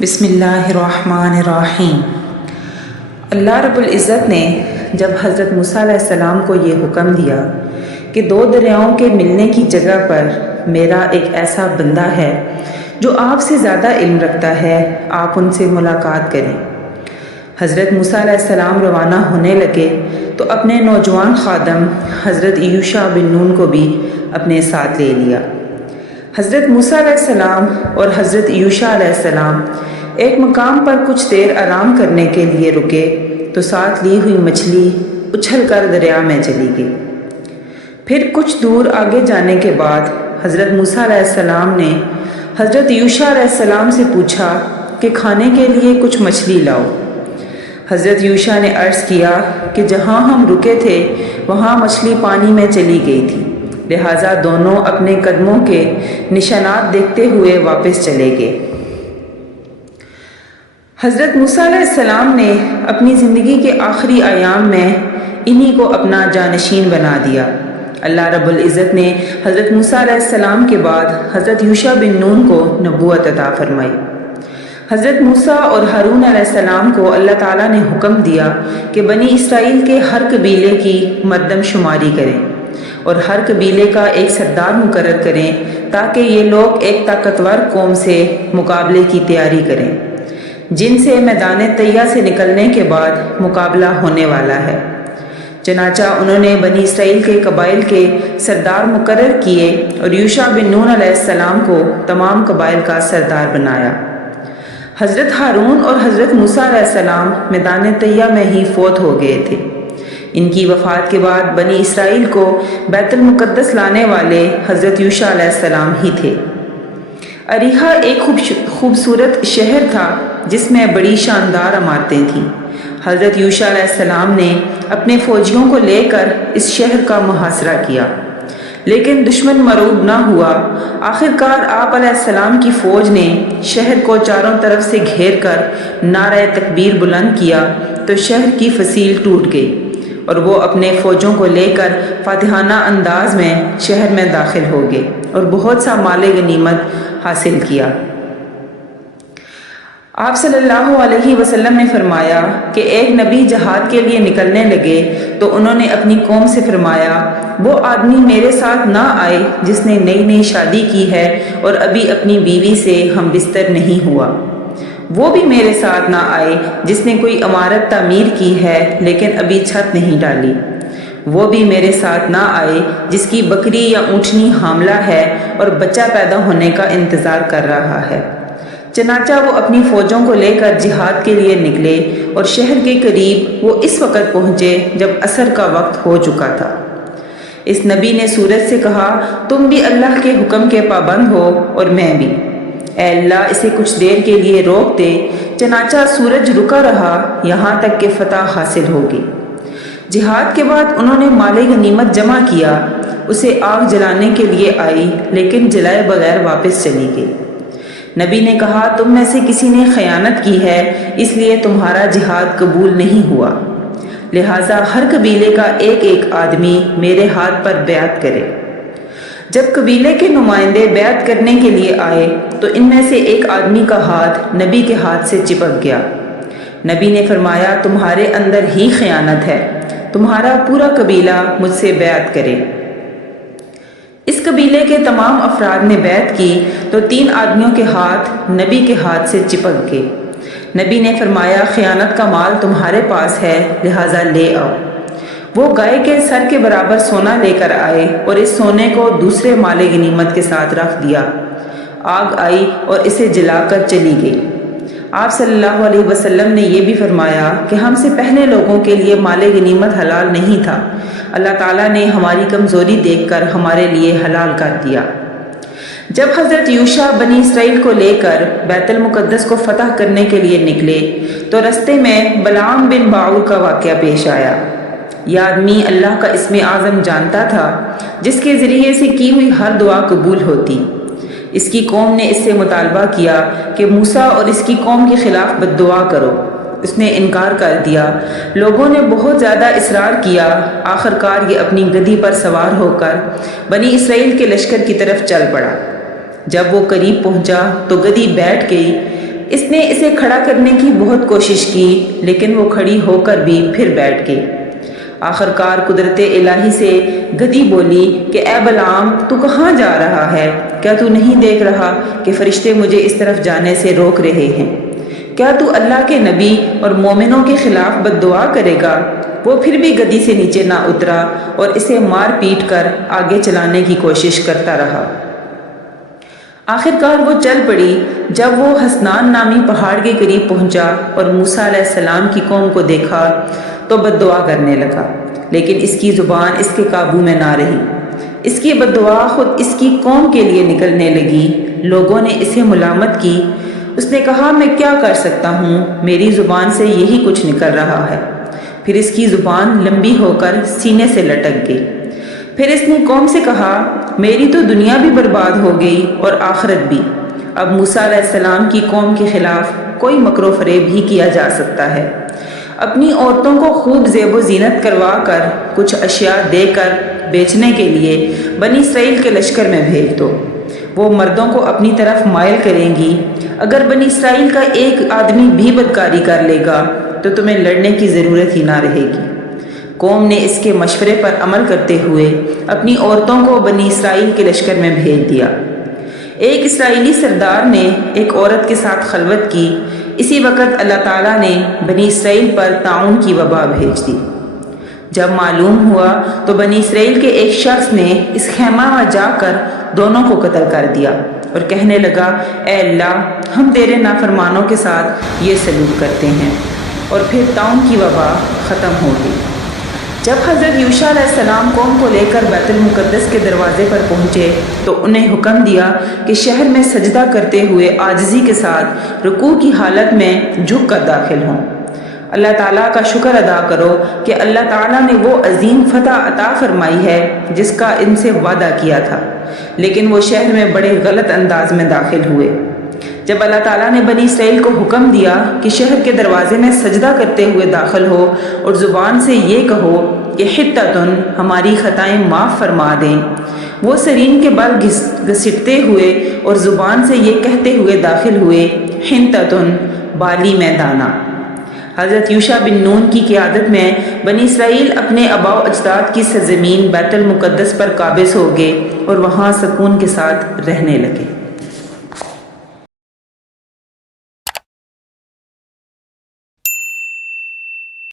بسم اللہ الرحمن الرحیم۔ اللہ رب العزت نے جب حضرت موسیٰ علیہ السلام کو یہ حکم دیا کہ دو دریاؤں کے ملنے کی جگہ پر میرا ایک ایسا بندہ ہے جو آپ سے زیادہ علم رکھتا ہے، آپ ان سے ملاقات کریں۔ حضرت موسیٰ علیہ السلام روانہ ہونے لگے تو اپنے نوجوان خادم حضرت یوشع بن نون کو بھی اپنے ساتھ لے لیا۔ حضرت موسیٰ علیہ السلام اور حضرت یوشع علیہ السلام ایک مقام پر کچھ دیر آرام کرنے کے لیے رکے تو ساتھ لی ہوئی مچھلی اچھل کر دریا میں چلی گئی۔ پھر کچھ دور آگے جانے کے بعد حضرت موسیٰ علیہ السلام نے حضرت یوشع علیہ السلام سے پوچھا کہ کھانے کے لیے کچھ مچھلی لاؤ۔ حضرت یوشع نے عرض کیا کہ جہاں ہم رکے تھے وہاں مچھلی پانی میں چلی گئی تھی، لہٰذا دونوں اپنے قدموں کے نشانات دیکھتے ہوئے واپس چلے گئے۔ حضرت موسیٰ علیہ السلام نے اپنی زندگی کے آخری ایام میں انہی کو اپنا جانشین بنا دیا۔ اللہ رب العزت نے حضرت موسیٰ علیہ السلام کے بعد حضرت یوشع بن نون کو نبوت عطا فرمائی۔ حضرت موسیٰ اور ہارون علیہ السلام کو اللہ تعالیٰ نے حکم دیا کہ بنی اسرائیل کے ہر قبیلے کی مردم شماری کریں اور ہر قبیلے کا ایک سردار مقرر کریں تاکہ یہ لوگ ایک طاقتور قوم سے مقابلے کی تیاری کریں جن سے میدان طیہ سے نکلنے کے بعد مقابلہ ہونے والا ہے۔ چنانچہ انہوں نے بنی اسرائیل کے قبائل کے سردار مقرر کیے اور یوشع بن نون علیہ السلام کو تمام قبائل کا سردار بنایا۔ حضرت ہارون اور حضرت موسیٰ علیہ السلام میدان طیہ میں ہی فوت ہو گئے تھے۔ ان کی وفات کے بعد بنی اسرائیل کو بیت المقدس لانے والے حضرت یوشع علیہ السلام ہی تھے۔ اریحا ایک خوبصورت شہر تھا جس میں بڑی شاندار عمارتیں تھیں۔ حضرت یوشع علیہ السلام نے اپنے فوجیوں کو لے کر اس شہر کا محاصرہ کیا، لیکن دشمن مرعوب نہ ہوا۔ آخر کار آپ علیہ السلام کی فوج نے شہر کو چاروں طرف سے گھیر کر نعرہ تکبیر بلند کیا تو شہر کی فصیل ٹوٹ گئی اور وہ اپنے فوجوں کو لے کر فاتحانہ انداز میں شہر میں داخل ہو گئے اور بہت سا مال غنیمت حاصل کیا۔ آپ صلی اللہ علیہ وسلم نے فرمایا کہ ایک نبی جہاد کے لیے نکلنے لگے تو انہوں نے اپنی قوم سے فرمایا، وہ آدمی میرے ساتھ نہ آئے جس نے نئی شادی کی ہے اور ابھی اپنی بیوی سے ہم بستر نہیں ہوا۔ وہ بھی میرے ساتھ نہ آئے جس نے کوئی عمارت تعمیر کی ہے لیکن ابھی چھت نہیں ڈالی۔ وہ بھی میرے ساتھ نہ آئے جس کی بکری یا اونٹنی حاملہ ہے اور بچہ پیدا ہونے کا انتظار کر رہا ہے۔ چنانچہ وہ اپنی فوجوں کو لے کر جہاد کے لیے نکلے اور شہر کے قریب وہ اس وقت پہنچے جب عصر کا وقت ہو چکا تھا۔ اس نبی نے سورج سے کہا، تم بھی اللہ کے حکم کے پابند ہو اور میں بھی، اے اللہ اسے کچھ دیر کے لیے روک دے۔ چنانچہ سورج رکا رہا یہاں تک کہ فتح حاصل ہوگی۔ جہاد کے بعد انہوں نے مال غنیمت جمع کیا، اسے آگ جلانے کے لیے آئی لیکن جلائے بغیر واپس چلی گئی۔ نبی نے کہا، تم میں سے کسی نے خیانت کی ہے اس لیے تمہارا جہاد قبول نہیں ہوا، لہٰذا ہر قبیلے کا ایک آدمی میرے ہاتھ پر بیعت کرے۔ جب قبیلے کے نمائندے بیعت کرنے کے لیے آئے تو ان میں سے ایک آدمی کا ہاتھ نبی کے ہاتھ سے چپک گیا۔ نبی نے فرمایا، تمہارے اندر ہی خیانت ہے، تمہارا پورا قبیلہ مجھ سے بیعت کرے۔ اس قبیلے کے تمام افراد نے بیعت کی تو 3 آدمیوں کے ہاتھ نبی کے ہاتھ سے چپک گئے۔ نبی نے فرمایا، خیانت کا مال تمہارے پاس ہے لہٰذا لے آؤ۔ وہ گائے کے سر کے برابر سونا لے کر آئے اور اس سونے کو دوسرے مال غنیمت کے ساتھ رکھ دیا۔ آگ آئی اور اسے جلا کر چلی گئی۔ آپ صلی اللہ علیہ وسلم نے یہ بھی فرمایا کہ ہم سے پہلے لوگوں کے لیے مال غنیمت حلال نہیں تھا، اللہ تعالیٰ نے ہماری کمزوری دیکھ کر ہمارے لیے حلال کر دیا۔ جب حضرت یوشع بنی اسرائیل کو لے کر بیت المقدس کو فتح کرنے کے لیے نکلے تو رستے میں بلعام بن باعور کا واقعہ پیش آیا۔ یہ آدمی اللہ کا اسم اعظم جانتا تھا جس کے ذریعے سے کی ہوئی ہر دعا قبول ہوتی۔ اس کی قوم نے اس سے مطالبہ کیا کہ موسیٰ اور اس کی قوم کے خلاف بد دعا کرو۔ اس نے انکار کر دیا۔ لوگوں نے بہت زیادہ اصرار کیا، آخر کار یہ اپنی گدھی پر سوار ہو کر بنی اسرائیل کے لشکر کی طرف چل پڑا۔ جب وہ قریب پہنچا تو گدھی بیٹھ گئی اس نے اسے کھڑا کرنے کی بہت کوشش کی لیکن وہ کھڑی ہو کر بھی پھر بیٹھ گئی۔ آخر کار قدرت الہی سے گدھی بولی کہ اے بلعام، تو کہاں جا رہا ہے؟ کیا تو نہیں دیکھ رہا کہ فرشتے مجھے اس طرف جانے سے روک رہے ہیں؟ کیا تو اللہ کے نبی اور مومنوں کے خلاف بد دعا کرے گا؟ وہ پھر بھی گدھی سے نیچے نہ اترا اور اسے مار پیٹ کر آگے چلانے کی کوشش کرتا رہا۔ آخر کار وہ چل پڑی۔ جب وہ حسنان نامی پہاڑ کے قریب پہنچا اور موسیٰ علیہ السلام کی قوم کو دیکھا تو بد دعا کرنے لگا، لیکن اس کی زبان اس کے قابو میں نہ رہی۔ اس کی بد دعا خود اس کی قوم کے لیے نکلنے لگی۔ لوگوں نے اسے ملامت کی۔ اس نے کہا، میں کیا کر سکتا ہوں؟ میری زبان سے یہی کچھ نکل رہا ہے۔ پھر اس کی زبان لمبی ہو کر سینے سے لٹک گئی۔ پھر اس نے قوم سے کہا، میری تو دنیا بھی برباد ہو گئی اور آخرت بھی۔ اب موسیٰ علیہ السلام کی قوم کے خلاف کوئی مکر و فریب ہی کیا جا سکتا ہے۔ اپنی عورتوں کو خوب زیب و زینت کروا کر کچھ اشیاء دے کر بیچنے کے لیے بنی اسرائیل کے لشکر میں بھیج دو۔ وہ مردوں کو اپنی طرف مائل کریں گی۔ اگر بنی اسرائیل کا ایک آدمی بھی بدکاری کر لے گا تو تمہیں لڑنے کی ضرورت ہی نہ رہے گی۔ قوم نے اس کے مشورے پر عمل کرتے ہوئے اپنی عورتوں کو بنی اسرائیل کے لشکر میں بھیج دیا۔ ایک اسرائیلی سردار نے ایک عورت کے ساتھ خلوت کی۔ اسی وقت اللہ تعالیٰ نے بنی اسرائیل پر طاعون کی وبا بھیج دی۔ جب معلوم ہوا تو بنی اسرائیل کے ایک شخص نے اس خیمہ میں جا کر دونوں کو قتل کر دیا اور کہنے لگا، اے اللہ، ہم تیرے نافرمانوں کے ساتھ یہ سلوک کرتے ہیں۔ اور پھر طاعون کی وبا ختم ہو گئی۔ جب حضرت یوشع علیہ السلام قوم کو لے کر بیت المقدس کے دروازے پر پہنچے تو انہیں حکم دیا کہ شہر میں سجدہ کرتے ہوئے عاجزی کے ساتھ رکوع کی حالت میں جھک کر داخل ہوں۔ اللہ تعالیٰ کا شکر ادا کرو کہ اللہ تعالیٰ نے وہ عظیم فتح عطا فرمائی ہے جس کا ان سے وعدہ کیا تھا، لیکن وہ شہر میں بڑے غلط انداز میں داخل ہوئے۔ جب اللہ تعالیٰ نے بنی اسرائیل کو حکم دیا کہ شہر کے دروازے میں سجدہ کرتے ہوئے داخل ہو اور زبان سے یہ کہو کہ حطۃ، ہماری خطائیں معاف فرما دیں، وہ سرین کے بال گھسیٹتے ہوئے اور زبان سے یہ کہتے ہوئے داخل ہوئے، حنطۃ، بالی میں دانا۔ حضرت یوشع بن نون کی قیادت میں بنی اسرائیل اپنے آباء و اجداد کی سرزمین بیت المقدس پر قابض ہو گئے اور وہاں سکون کے ساتھ رہنے لگے۔